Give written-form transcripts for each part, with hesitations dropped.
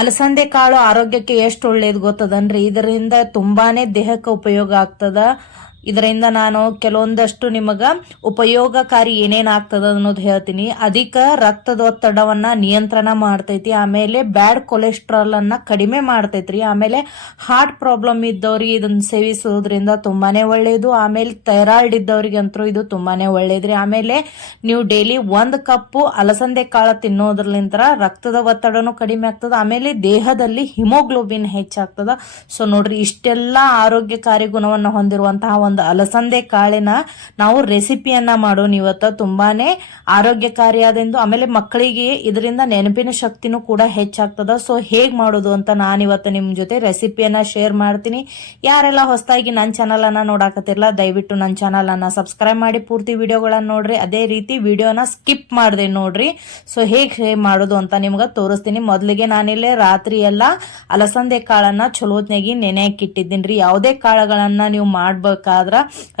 ಅಲಸಂದೆ ಕಾಳು ಆರೋಗ್ಯಕ್ಕೆ ಎಷ್ಟು ಒಳ್ಳೇದು ಗೊತ್ತದನ್ರಿ. ಇದರಿಂದ ತುಂಬಾನೇ ದೇಹಕ್ಕೆ ಉಪಯೋಗ ಆಗ್ತದ. ಇದರಿಂದ ನಾನು ಕೆಲವೊಂದಷ್ಟು ನಿಮಗ ಉಪಯೋಗಕಾರಿ ಏನೇನ್ ಆಗ್ತದ ಅನ್ನೋದು ಹೇಳ್ತೀನಿ. ಅಧಿಕ ರಕ್ತದೊತ್ತಡವನ್ನ ನಿಯಂತ್ರಣ ಮಾಡ್ತೈತಿ. ಆಮೇಲೆ ಬ್ಯಾಡ್ ಕೊಲೆಸ್ಟ್ರಾಲ್ ಅನ್ನ ಕಡಿಮೆ ಮಾಡ್ತೈತ್ರಿ. ಆಮೇಲೆ ಹಾರ್ಟ್ ಪ್ರಾಬ್ಲಮ್ ಇದ್ದವ್ರಿಗೆ ಇದನ್ನ ಸೇವಿಸೋದ್ರಿಂದ ತುಂಬಾನೇ ಒಳ್ಳೇದು. ಆಮೇಲೆ ಥೈರಾಯ್ಡ್ ಇದ್ದವ್ರಿಗಂತೂ ಇದು ತುಂಬಾನೇ ಒಳ್ಳೇದ್ರಿ. ಆಮೇಲೆ ನೀವು ಡೈಲಿ 1 ಕಪ್ಪು ಅಲಸಂದೆ ಕಾಳು ತಿನ್ನೋದ್ರಲಿಂತ ರಕ್ತದ ಒತ್ತಡನು ಕಡಿಮೆ ಆಗ್ತದ. ಆಮೇಲೆ ದೇಹದಲ್ಲಿ ಹಿಮೋಗ್ಲೋಬಿನ್ ಹೆಚ್ಚಾಗ್ತದ. ಸೊ ನೋಡ್ರಿ, ಇಷ್ಟೆಲ್ಲ ಆರೋಗ್ಯಕಾರಿ ಗುಣವನ್ನು ಹೊಂದಿರುವಂತಹ ಒಂದು ಅಲಸಂದೆ ಕಾಳಿನ ನಾವು ರೆಸಿಪಿಯನ್ನ ಮಾಡೋಣ ಇವತ್ತು. ತುಂಬಾನೇ ಆರೋಗ್ಯಕಾರಿಯಾದೆಂದು. ಆಮೇಲೆ ಮಕ್ಕಳಿಗೆ ಇದರಿಂದ ನೆನಪಿನ ಶಕ್ತಿನೂ ಕೂಡ ಹೆಚ್ಚಾಗ್ತದ. ಸೊ ಹೇಗ್ ಮಾಡೋದು ಅಂತ ನಾನಿವತ್ತು ನಿಮ್ ಜೊತೆ ರೆಸಿಪಿಯನ್ನ ಶೇರ್ ಮಾಡ್ತೀನಿ. ಯಾರೆಲ್ಲ ಹೊಸದಾಗಿ ನನ್ನ ಚಾನಲ್ ಅನ್ನ ನೋಡಾಕತ್ತಿರಲ್ಲ, ದಯವಿಟ್ಟು ನನ್ನ ಚಾನಲ್ ಅನ್ನ ಸಬ್ಸ್ಕ್ರೈಬ್ ಮಾಡಿ ಪೂರ್ತಿ ವಿಡಿಯೋಗಳನ್ನ ನೋಡ್ರಿ. ಅದೇ ರೀತಿ ವಿಡಿಯೋನ ಸ್ಕಿಪ್ ಮಾಡದೆ ನೋಡ್ರಿ. ಸೊ ಹೇಗೆ ಮಾಡೋದು ಅಂತ ನಿಮ್ಗೆ ತೋರಿಸ್ತೀನಿ. ಮೊದಲಿಗೆ ನಾನಿಲ್ಲೇ ರಾತ್ರಿ ಎಲ್ಲ ಅಲಸಂದೆ ಕಾಳನ್ನ ಚಲೋತ್ನಾಗಿ ನೆನೆ ಹಾಕಿಟ್ಟಿದ್ದೀನಿ. ಯಾವುದೇ ಕಾಳುಗಳನ್ನ ನೀವು ಮಾಡ್ಬೇಕಾದ್ರೆ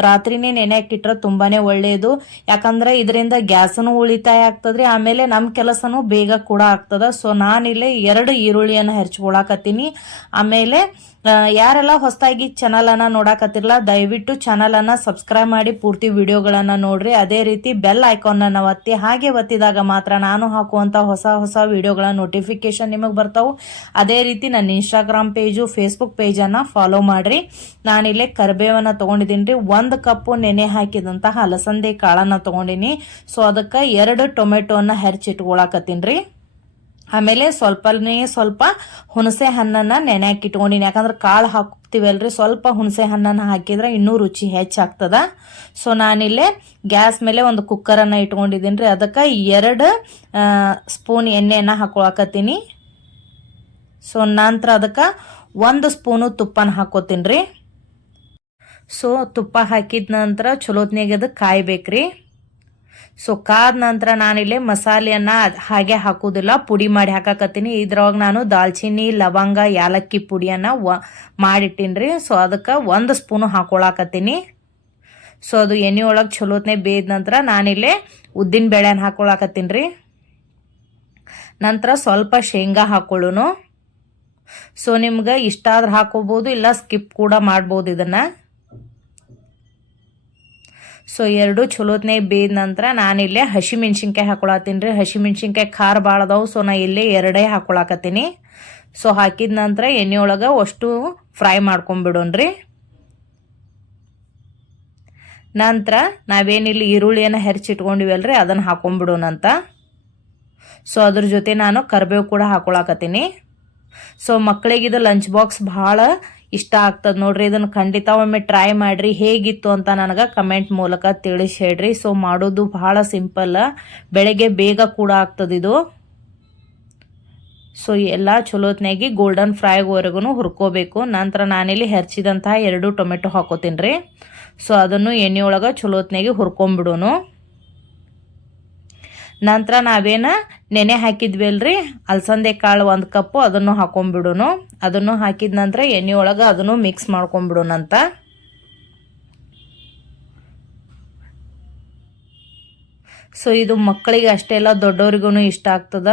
ರಾತ್ರಿನೇ ನೆನೆ ಹಾಕಿಟ್ರೆ ತುಂಬಾನೇ ಒಳ್ಳೇದು. ಯಾಕಂದ್ರೆ ಇದರಿಂದ ಗ್ಯಾಸನು ಉಳಿತಾಯ ಆಗ್ತದ್ರಿ. ಆಮೇಲೆ ನಮ್ ಕೆಲಸನು ಬೇಗ ಕೂಡ ಆಗ್ತದ. ಸೊ ನಾನಿಲ್ಲಿ 2 ಈರುಳ್ಳಿಯನ್ನ ಹೆರ್ಚ್ಕೊಳಕತ್ತೀನಿ. ಆಮೇಲೆ ಯಾರೆಲ್ಲ ಹೊಸದಾಗಿ ಚಾನಲ್ ಅನ್ನ ನೋಡಾಕತ್ತಿರಲ್ಲ, ದಯವಿಟ್ಟು ಚಾನಲ್ ಅನ್ನ ಸಬ್ಸ್ಕ್ರೈಬ್ ಮಾಡಿ ಪೂರ್ತಿ ವಿಡಿಯೋಗಳನ್ನ ನೋಡ್ರಿ. ಅದೇ ರೀತಿ ಬೆಲ್ ಐಕಾನ್ ಅನ್ನ ಒತ್ತಿ. ಹಾಗೆ ಒತ್ತಿದಾಗ ಮಾತ್ರ ನಾನು ಹಾಕುವಂತ ಹೊಸ ವಿಡಿಯೋಗಳ ನೋಟಿಫಿಕೇಶನ್ ನಿಮಗೆ ಬರ್ತಾವು. ಅದೇ ರೀತಿ ನನ್ನ ಇನ್ಸ್ಟಾಗ್ರಾಮ್ ಪೇಜು, ಫೇಸ್ಬುಕ್ ಪೇಜ್ ಅನ್ನ ಫಾಲೋ ಮಾಡ್ರಿ. ನಾನಿಲ್ಲೇ ಕರಿಬೇವನ್ನ ತಗೊಂಡಿದ್ದೀನಿ. 1 ಕಪ್ಪು ನೆನೆ ಹಾಕಿದಂತಹ ಅಲಸಂದೆ ಕಾಳನ್ನ ತಗೊಂಡಿನಿ. ಸೊ ಅದಕ್ಕೆ 2 ಟೊಮೆಟೊನ ಹೆರ್ಚಿಟ್ಕೊಳಕತ್ತೀನಿ. ಆಮೇಲೆ ಸ್ವಲ್ಪ ಹುಣಸೆ ಹಣ್ಣನ್ನ ನೆನೆ ಹಾಕಿ ಇಟ್ಕೊಂಡಿನಿ. ಯಾಕಂದ್ರೆ ಕಾಳು ಹಾಕ್ತಿವಲ್ರಿ, ಸ್ವಲ್ಪ ಹುಣಸೆ ಹಣ್ಣನ್ನ ಹಾಕಿದ್ರೆ ಇನ್ನೂ ರುಚಿ ಹೆಚ್ಚಾಗ್ತದ. ಸೊ ನಾನಿಲ್ಲೇ ಗ್ಯಾಸ್ ಮೇಲೆ ಒಂದು ಕುಕ್ಕರನ್ನ ಇಟ್ಕೊಂಡಿದ್ದೀನಿ. ಅದಕ್ಕೆ 2 ಸ್ಪೂನ್ ಎಣ್ಣೆಯನ್ನ ಹಾಕೊಳಕತ್ತೀನಿ. ಸೊ ನಂತರ ಅದಕ್ಕೆ 1 ಸ್ಪೂನು ತುಪ್ಪನ ಹಾಕೋತೀನಿ. ಸೊ ತುಪ್ಪ ಹಾಕಿದ ನಂತರ ಚಲೋತ್ನಾಗ ಅದು ಕಾಯ್ಬೇಕ್ರಿ. ಸೊ ಕಾದ ನಂತರ ನಾನಿಲ್ಲಿ ಮಸಾಲೆಯನ್ನ ಹಾಗೆ ಹಾಕುದಿಲ್ಲ, ಪುಡಿ ಮಾಡಿ ಹಾಕಾಕತ್ತೀನಿ. ಇದ್ರೊಳಗೆ ನಾನು ದಾಲ್ಚಿನ್ನಿ, ಲವಂಗ, ಯಾಲಕ್ಕಿ ಪುಡಿಯನ್ನ ಮಾಡಿಟ್ಟಿನ್ರಿ. ಸೊ ಅದಕ್ಕೆ 1 ಸ್ಪೂನು ಹಾಕೊಳಕತ್ತೀನಿ. ಸೊ ಅದು ಎಣ್ಣೆ ಒಳಗೆ ಚಲೋತ್ನೇ ಬೇಯ್ದ ನಂತರ ನಾನಿಲ್ಲಿ ಉದ್ದಿನ ಬೇಳೆನ ಹಾಕೊಳಕತ್ತೀನಿ. ನಂತರ ಸ್ವಲ್ಪ ಶೇಂಗಾ ಹಾಕೊಳ್ಳೋನು. ಸೊ ನಿಮ್ಗೆ ಇಷ್ಟ ಆದ್ರೆ ಹಾಕೋಬಹುದು, ಇಲ್ಲ ಸ್ಕಿಪ್ ಕೂಡ ಮಾಡ್ಬೋದು ಇದನ್ನ. ಸೊ 2 ಚಲೋತ್ನೇ ಬೇಯ್ದ ನಂತರ ನಾನಿಲ್ಲೇ ಹಸಿಮೆಣ್ಸಿನ್ಕಾಯಿ ಹಾಕೊಳತ್ತೀನಿ. ಹಸಿಮೆಣ್ಸಿನ್ಕಾಯಿ ಖಾರ ಭಾಳ ಅದಾವು. ಸೊ ನಾ ಇಲ್ಲೇ 2 ಹಾಕೊಳಕತ್ತೀನಿ. ಸೊ ಹಾಕಿದ ನಂತರ ಎಣ್ಣೆ ಒಳಗೆ ಅಷ್ಟು ಫ್ರೈ ಮಾಡ್ಕೊಂಡ್ಬಿಡೋಣ್ರಿ. ನಂತರ ನಾವೇನಿಲ್ಲಿ ಈರುಳ್ಳಿಯನ್ನು ಹೆರ್ಚಿಟ್ಕೊಂಡಿವಲ್ರಿ ಅದನ್ನು ಹಾಕೊಂಡ್ಬಿಡೋಣಂತ. ಸೊ ಅದ್ರ ಜೊತೆ ನಾನು ಕರಿಬೇವು ಕೂಡ ಹಾಕೊಳಕತ್ತೀನಿ. ಸೊ ಮಕ್ಕಳಿಗೆ ಇದು ಲಂಚ್ ಬಾಕ್ಸ್ ಭಾಳ ಇಷ್ಟ ಆಗ್ತದೆ ನೋಡ್ರಿ. ಇದನ್ನು ಖಂಡಿತ ಒಮ್ಮೆ ಟ್ರೈ ಮಾಡ್ರಿ. ಹೇಗಿತ್ತು ಅಂತ ನನಗೆ ಕಮೆಂಟ್ ಮೂಲಕ ತಿಳಿಸಿ ಹೇಳ್ರಿ. ಸೊ ಮಾಡೋದು ಬಹಳ ಸಿಂಪಲ್, ಬೆಳಗ್ಗೆ ಬೇಗ ಕೂಡ ಆಗ್ತದೆ ಇದು. ಸೊ ಎಲ್ಲ ಚಲೋತ್ನಾಗಿ ಗೋಲ್ಡನ್ ಫ್ರೈವರೆಗೂ ಹುರ್ಕೋಬೇಕು. ನಂತರ ನಾನಿಲ್ಲಿ ಹೆರ್ಚಿದಂತಹ 2 ಟೊಮೆಟೊ ಹಾಕೋತೀನಿ. ಸೊ ಅದನ್ನು ಎಣ್ಣೆ ಒಳಗೆ ಚಲೋತ್ನಾಗಿ ಹುರ್ಕೊಂಡ್ಬಿಡೋನು. ನಂತರ ನಾವೇನ ನೆನೆ ಹಾಕಿದ್ವಿ ಅಲ್ರಿ ಅಲಸಂದೆ ಕಾಳು 1 ಕಪ್ಪು, ಅದನ್ನು ಹಾಕೊಂಡ್ಬಿಡೋನು. ಅದನ್ನು ಹಾಕಿದ ನಂತರ ಎಣ್ಣೆ ಒಳಗೆ ಅದನ್ನು ಮಿಕ್ಸ್ ಮಾಡ್ಕೊಂಡ್ಬಿಡೋಣಂತ. ಸೊ ಇದು ಮಕ್ಕಳಿಗೆ ಅಷ್ಟೇ ಅಲ್ಲ, ದೊಡ್ಡವ್ರಿಗೂ ಇಷ್ಟ ಆಗ್ತದ.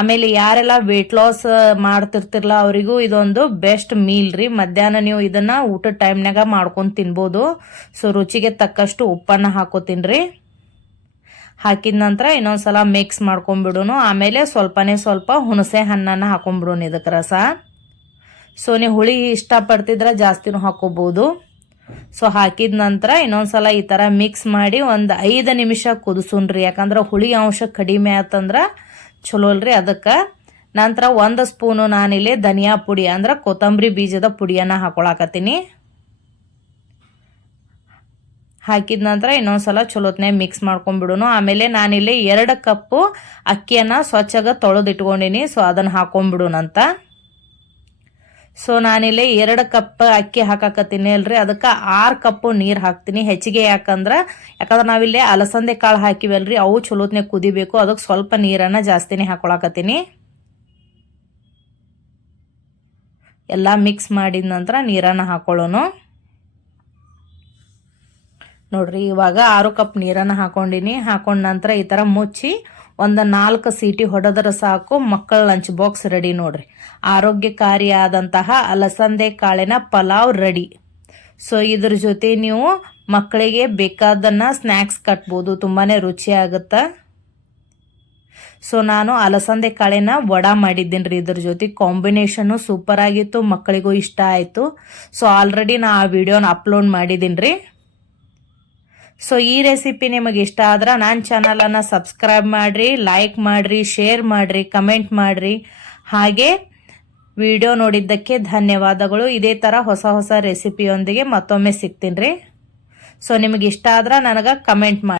ಆಮೇಲೆ ಯಾರೆಲ್ಲ ವೇಟ್ ಲಾಸ್ ಮಾಡ್ತಿರ್ತಿರಲ್ಲ ಅವರಿಗೂ ಇದೊಂದು ಬೆಸ್ಟ್ ಮೀಲ್ ರೀ. ಮಧ್ಯಾಹ್ನ ನೀವು ಇದನ್ನ ಊಟದ ಟೈಮ್ನಾಗ ಮಾಡ್ಕೊಂಡು ತಿನ್ಬೋದು. ಸೊ ರುಚಿಗೆ ತಕ್ಕಷ್ಟು ಉಪ್ಪನ್ನ ಹಾಕೋತೀನಿ. ಹಾಕಿದ ನಂತರ ಇನ್ನೊಂದ್ಸಲ ಮಿಕ್ಸ್ ಮಾಡ್ಕೊಂಡ್ಬಿಡೋನು. ಆಮೇಲೆ ಸ್ವಲ್ಪ ಹುಣಸೆ ಹಣ್ಣನ್ನು ಹಾಕೊಂಡ್ಬಿಡೋನು ಇದಕ್ಕೆ ರಸ. ಸೊ ನೀವು ಹುಳಿ ಇಷ್ಟಪಡ್ತಿದ್ರೆ ಜಾಸ್ತಿನೂ ಹಾಕೋಬಹುದು. ಸೊ ಹಾಕಿದ ನಂತರ ಇನ್ನೊಂದ್ಸಲ ಈ ಥರ ಮಿಕ್ಸ್ ಮಾಡಿ ಒಂದು 5 ನಿಮಿಷ ಕುದಿಸೋಣ್ರಿ. ಯಾಕಂದ್ರೆ ಹುಳಿ ಅಂಶ ಕಡಿಮೆ ಆತಂದ್ರೆ ಚಲೋ ಅಲ್ರಿ. ಅದಕ್ಕೆ ನಂತರ 1 ಸ್ಪೂನು ನಾನಿಲ್ಲಿ ಧನಿಯಾ ಪುಡಿ ಅಂದ್ರೆ ಕೊತ್ತಂಬರಿ ಬೀಜದ ಪುಡಿಯನ್ನು ಹಾಕೊಳಕತ್ತೀನಿ. ಹಾಕಿದ ನಂತರ ಇನ್ನೊಂದ್ಸಲ ಚಲೋತ್ನೇ ಮಿಕ್ಸ್ ಮಾಡ್ಕೊಂಡ್ಬಿಡೋನು. ಆಮೇಲೆ ನಾನಿಲ್ಲಿ 2 ಕಪ್ಪು ಅಕ್ಕಿಯನ್ನು ಸ್ವಚ್ಛಾಗ ತೊಳೆದಿಟ್ಕೊಂಡಿನಿ. ಸೊ ಅದನ್ನು ಹಾಕೊಂಡ್ಬಿಡೋಣಂತ. ಸೊ ನಾನಿಲ್ಲಿ 2 ಕಪ್ ಅಕ್ಕಿ ಹಾಕಾಕತ್ತೀನಿ ಅಲ್ರಿ, ಅದಕ್ಕೆ 6 ಕಪ್ಪು ನೀರು ಹಾಕ್ತೀನಿ. ಹೆಚ್ಚಿಗೆ ಯಾಕಂದ್ರೆ ನಾವಿಲ್ಲಿ ಅಲಸಂದೆ ಕಾಳು ಹಾಕಿವಲ್ರಿ, ಅವು ಚಲೋತ್ನೇ ಕುದಿಬೇಕು. ಅದಕ್ಕೆ ಸ್ವಲ್ಪ ನೀರನ್ನು ಜಾಸ್ತಿನೇ ಹಾಕೊಳಕತ್ತೀನಿ. ಎಲ್ಲ ಮಿಕ್ಸ್ ಮಾಡಿದ ನಂತರ ನೀರನ್ನು ಹಾಕೊಳ್ಳೋನು. ನೋಡ್ರಿ ಇವಾಗ 6 ಕಪ್ ನೀರನ್ನು ಹಾಕೊಂಡಿನಿ. ಹಾಕೊಂಡ ನಂತರ ಈ ಥರ ಮುಚ್ಚಿ ಒಂದು 4 ಸೀಟಿ ಹೊಡೆದ್ರೆ ಸಾಕು, ಮಕ್ಕಳ ಲಂಚ್ ಬಾಕ್ಸ್ ರೆಡಿ ನೋಡ್ರಿ. ಆರೋಗ್ಯಕಾರಿಯಾದಂತಹ ಅಲಸಂದೆ ಕಾಳಿನ ಪಲಾವ್ ರೆಡಿ. ಸೊ ಇದ್ರ ಜೊತೆ ನೀವು ಮಕ್ಕಳಿಗೆ ಬೇಕಾದನ್ನ ಸ್ನ್ಯಾಕ್ಸ್ ಕಟ್ಬೋದು, ತುಂಬಾನೇ ರುಚಿ ಆಗುತ್ತಾ. ಸೊ ನಾನು ಅಲಸಂದೆ ಕಾಳಿನ ವಡ ಮಾಡಿದ್ದೀನಿ ರೀ. ಇದ್ರ ಜೊತೆ ಕಾಂಬಿನೇಷನ್ನು ಸೂಪರ್ ಆಗಿತ್ತು, ಮಕ್ಕಳಿಗೂ ಇಷ್ಟ ಆಯಿತು. ಸೊ ಆಲ್ರೆಡಿ ನಾ ಆ ವಿಡಿಯೋನ ಅಪ್ಲೋಡ್ ಮಾಡಿದ್ದೀನಿ ರೀ. ಸೊ ಈ ರೆಸಿಪಿ ನಿಮಗೆ ಇಷ್ಟ ಆದ್ರೆ ನನ್ನ ಚಾನಲನ್ನು ಸಬ್ಸ್ಕ್ರೈಬ್ ಮಾಡಿರಿ, ಲೈಕ್ ಮಾಡಿರಿ, ಶೇರ್ ಮಾಡಿರಿ, ಕಮೆಂಟ್ ಮಾಡಿರಿ. ಹಾಗೆ ವಿಡಿಯೋ ನೋಡಿದ್ದಕ್ಕೆ ಧನ್ಯವಾದಗಳು. ಇದೇ ಥರ ಹೊಸ ಹೊಸ ರೆಸಿಪಿಯೊಂದಿಗೆ ಮತ್ತೊಮ್ಮೆ ಸಿಗ್ತೀನಿ ರೀ. ಸೊ ನಿಮಗೆ ಇಷ್ಟ ಆದ್ರೆ ನನಗೆ ಕಮೆಂಟ್ ಮಾಡಿ.